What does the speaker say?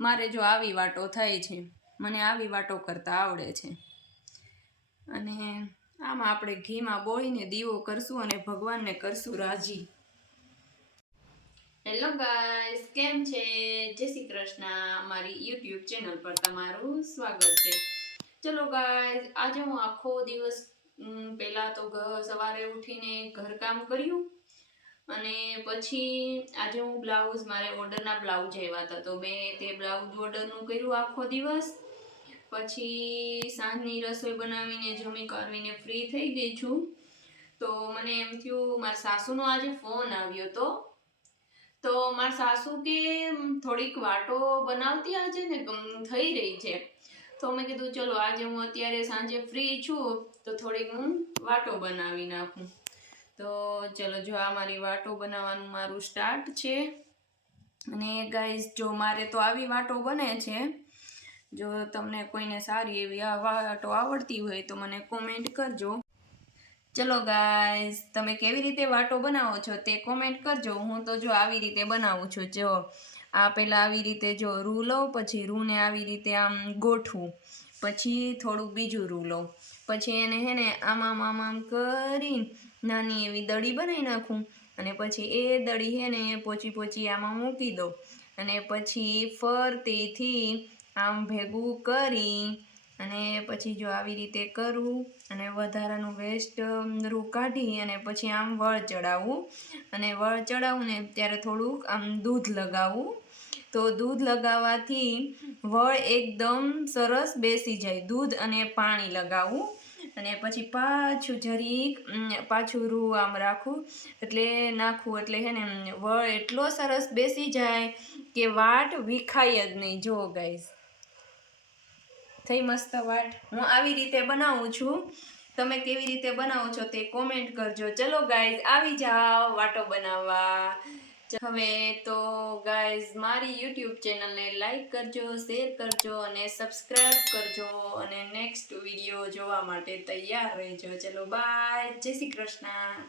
મારે જો આવી વાટો થાય છે, મને આવી વાટો કરતા આવડે છે. અને આમાં આપણે ઘીમાં બોળીને દીવો કરશું અને ભગવાનને કરશું રાજી. હેલો ગાઈસ, કેમ છે? જય શ્રી કૃષ્ણ. મારી યુટ્યુબ ચેનલ પર તમારું સ્વાગત છે. ચલો ગાઈસ, આજે હું આખો દિવસ પહેલા તો સવારે ઉઠીને ઘરકામ કર્યું અને પછી આજે હું બ્લાઉઝ, મારે ઓર્ડરના બ્લાઉઝ આવ્યા હતા તો મેં તે બ્લાઉઝ ઓર્ડરનું કર્યું આખો દિવસ. પછી સાંજની રસોઈ બનાવીને જમી કરવીને ફ્રી થઈ ગઈ છું. તો મને એમ થયું મારા સાસુનો આજે ફોન આવ્યો હતો. તો મારા સાસુ કે થોડીક વાટો બનાવતી આજે ને થઈ રહી છે. તો મેં કીધું ચલો આજે હું અત્યારે સાંજે ફ્રી છું તો થોડીક હું વાટો બનાવી નાખું. તો ચલો જો આ મારી વાટો બનાવવાનું મારું સ્ટાર્ટ છે. અને ગાઈઝ, જો મારે તો આવી વાટો બને છે. જો તમને કોઈને સારી એવી આ વાટો આવડતી હોય તો મને કોમેન્ટ કરજો. ચલો ગાઈઝ, તમે કેવી રીતે વાટો બનાવો છો તે કોમેન્ટ કરજો. હું તો જો આવી રીતે બનાવું છું. જો આ પહેલાં આવી રીતે જો રૂ લઉં, પછી રૂને આવી રીતે આમ ગોઠવું, પછી થોડુંક બીજું રૂ લઉં, પછી એને આમ કરી નાની એવી દડી બનાવી નાખું અને પછી એ દડી પોચી આમાં મૂકી દઉં અને પછી ફરતીથી આમ ભેગું કરી અને પછી જો આવી રીતે કરું અને વધારાનું વેસ્ટ રૂ કાઢી અને પછી આમ વળ ચડાવવું અને વળ ચડાવું ને ત્યારે થોડુંક આમ દૂધ લગાવવું. તો દૂધ લગાવવાથી વળ એકદમ સરસ બેસી જાય. દૂધ અને પાણી લગાવવું અને પછી પાછું રૂ આમ રાખવું એટલે નાખવું એટલે વળ એટલો સરસ બેસી જાય કે વાટ વિખાય જ નહીં. જો ગાઈઝ, થઈ મસ્ત વાટ. હું આવી રીતે બનાવું છું. તમે કેવી રીતે બનાવો છો તે કોમેન્ટ કરજો. ચલો ગાઈઝ, આવી જાઓ વાટો બનાવવા. હવે તો ગાઈઝ, મારી યુટ્યુબ ચેનલને લાઈક કરજો, શેર કરજો અને સબસ્ક્રાઈબ કરજો અને નેક્સ્ટ વિડીયો જોવા માટે તૈયાર રહેજો. ચલો બાય, જય શ્રી કૃષ્ણ.